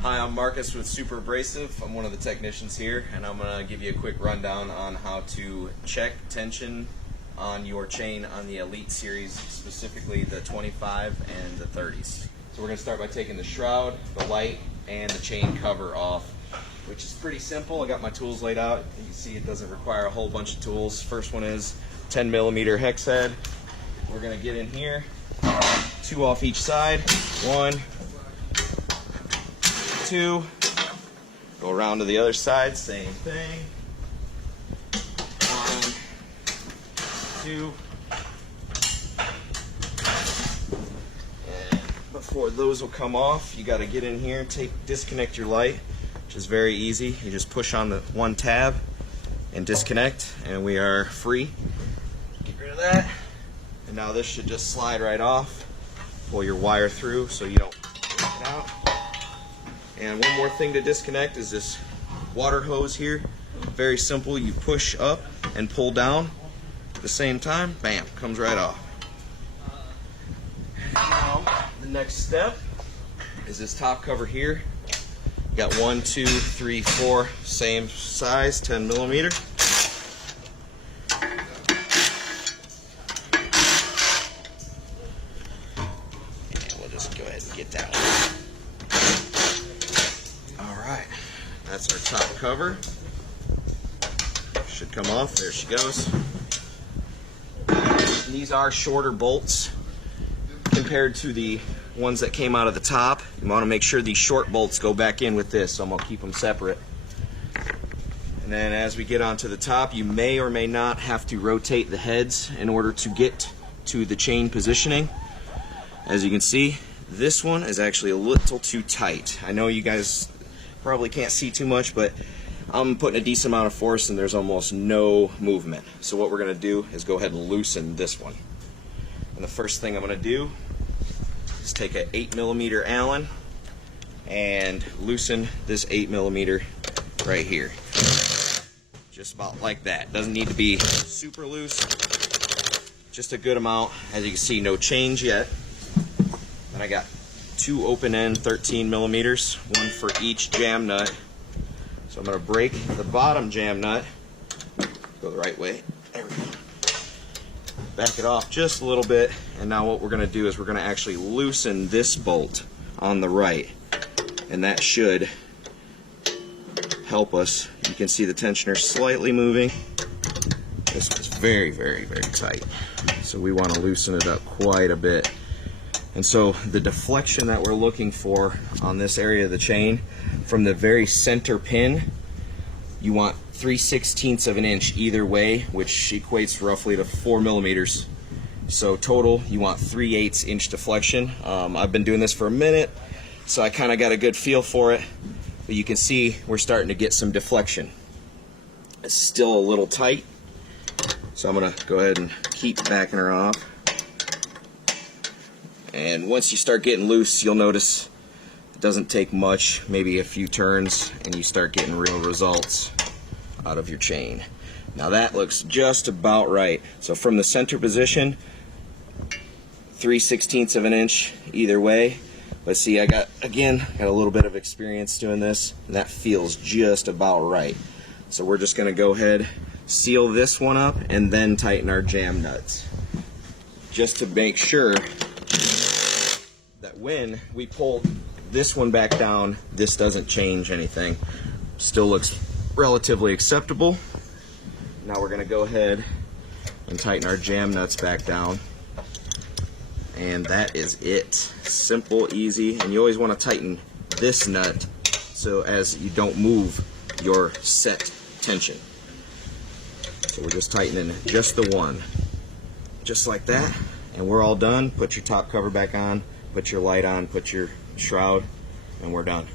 Hi, I'm Marcus with Super Abrasive. I'm one of the technicians here, and I'm going to give you a quick rundown on how to check tension on your chain on the Elite series, specifically the 25 and the 30s. So we're going to start by taking the shroud, the light, and the chain cover off, which is pretty simple. I got my tools laid out. You can see it doesn't require a whole bunch of tools. First one is 10mm hex head. We're going to get in here, 2 off each side, 1, 2, go around to the other side, same thing, 1, 2, and before those will come off, you got to get in here, disconnect your light, which is very easy. You just push on the 1 tab and disconnect, and we are free. Get rid of that, and now this should just slide right off. Pull your wire through so you don't take it out. And one more thing to disconnect is this water hose here. Very simple. You push up and pull down at the same time. Bam, comes right off. Now the next step is this top cover here. You got 1, 2, 3, 4, same size, 10mm. And we'll just go ahead and get that one. That's our top cover. Should come off. There she goes. These are shorter bolts compared to the ones that came out of the top. You want to make sure these short bolts go back in with this, so I'm going to keep them separate. And then as we get onto the top, you may or may not have to rotate the heads in order to get to the chain positioning. As you can see, this one is actually a little too tight. I know you guys probably can't see too much, but I'm putting a decent amount of force and there's almost no movement. So what we're going to do is go ahead and loosen this one. And the first thing I'm going to do is take an 8mm Allen and loosen this 8mm right here. Just about like that. Doesn't need to be super loose, just a good amount. As you can see, no change yet. And I got 2 open-end 13mm, 1 for each jam nut. So I'm going to break the bottom jam nut, go the right way, there we go. Back it off just a little bit, and now what we're going to do is we're going to actually loosen this bolt on the right, and that should help us. You can see the tensioner slightly moving. This was very, very, very tight, so we want to loosen it up quite a bit. And so the deflection that we're looking for on this area of the chain, from the very center pin, you want 3/16 of an inch either way, which equates roughly to 4mm. So total, you want 3/8 inch deflection. I've been doing this for a minute, so I kind of got a good feel for it. But you can see we're starting to get some deflection. It's still a little tight, so I'm going to go ahead and keep backing her off. And once you start getting loose, you'll notice it doesn't take much, maybe a few turns, and you start getting real results out of your chain. Now that looks just about right. So from the center position, 3/16 of an inch either way. But see, I got a little bit of experience doing this, and that feels just about right. So we're just going to go ahead, seal this one up, and then tighten our jam nuts, just to make sure that when we pull this one back down, this doesn't change anything. Still looks relatively acceptable. Now we're going to go ahead and tighten our jam nuts back down, and that is it. Simple, easy, and you always want to tighten this nut so as you don't move your set tension. So we're just tightening just the one, just like that, and we're all done. Put your top cover back on, put your light on, put your shroud, and we're done.